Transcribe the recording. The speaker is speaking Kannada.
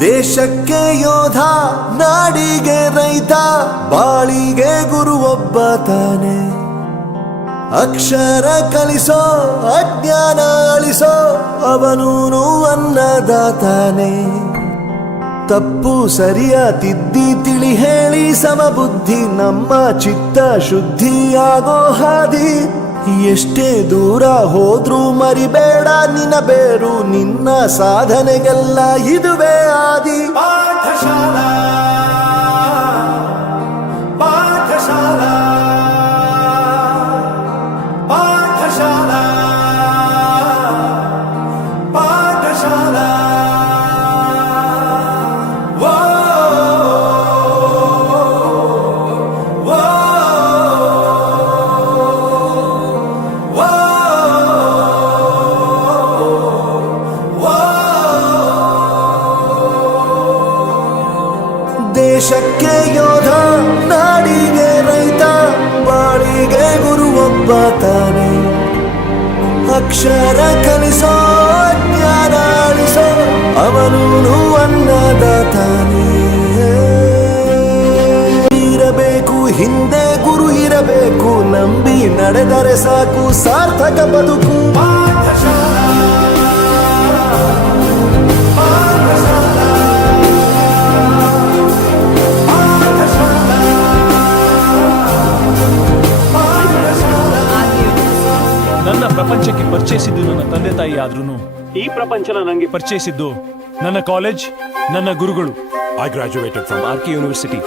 ದೇಶಕ್ಕೆ ಯೋಧ, ನಾಡಿಗೆ ರೈತ, ಬಾಳಿಗೆ ಗುರು ಒಬ್ಬ ತಾನೆ. ಅಕ್ಷರ ಕಲಿಸೋ, ಅಜ್ಞಾನ ಅಳಿಸೋ, ಅವನೂನು ಅನ್ನದಾತಾನೆ. ತಪ್ಪು ಸರಿಯ ತಿದ್ದಿ ತಿಳಿ ಹೇಳಿ ಸಮಬುದ್ಧಿ, ನಮ್ಮ ಚಿತ್ತ ಶುದ್ಧಿಯಾಗೋ ಹಾದಿ. ಎಷ್ಟೇ ದೂರ ಹೋದ್ರೂ ಮರಿಬೇಡ ನಿನ್ನ ಬೇರು, ನಿನ್ನ ಸಾಧನೆಗೆಲ್ಲ ಇದುವೇ ಆದಿ. ಪಾಠಶಾಲಾ ಪಾಠಶಾಲಾ ಪಾಠಶಾಲಾ ಪಾಠಶಾಲಾ. ದೇಶಕ್ಕೆ ಯೋಧ, ನಾಡಿಗೆ ರೈತ, ಬಾಳಿಗೆ ಗುರು ಒಬ್ಬ ತಾನೆ. ಅಕ್ಷರ ಕಲಿಸೋ, ಜ್ಞಾನ ಅಳಿಸೋ, ಅವನೂನು ಅನ್ನದಾತಾನೆ. ಇರಬೇಕು ಹಿಂದೆ ಗುರು ಇರಬೇಕು, ನಂಬಿ ನಡೆದರೆ ಸಾಕು ಸಾರ್ಥಕ ಬದುಕು. ಪಾಠಶಾಲಾ ನನ್ನ ಪ್ರಪಂಚಕ್ಕೆ ಪರಿಚಯಿಸಿದ್ದು ನನ್ನ ತಂದೆ ತಾಯಿ ಆದ್ರೂ ಈ ಪ್ರಪಂಚನ ನನಗೆ ಪರಿಚಯಿಸಿದ್ದು ನನ್ನ ಕಾಲೇಜ್, ನನ್ನ ಗುರುಗಳು. I graduated from RK University.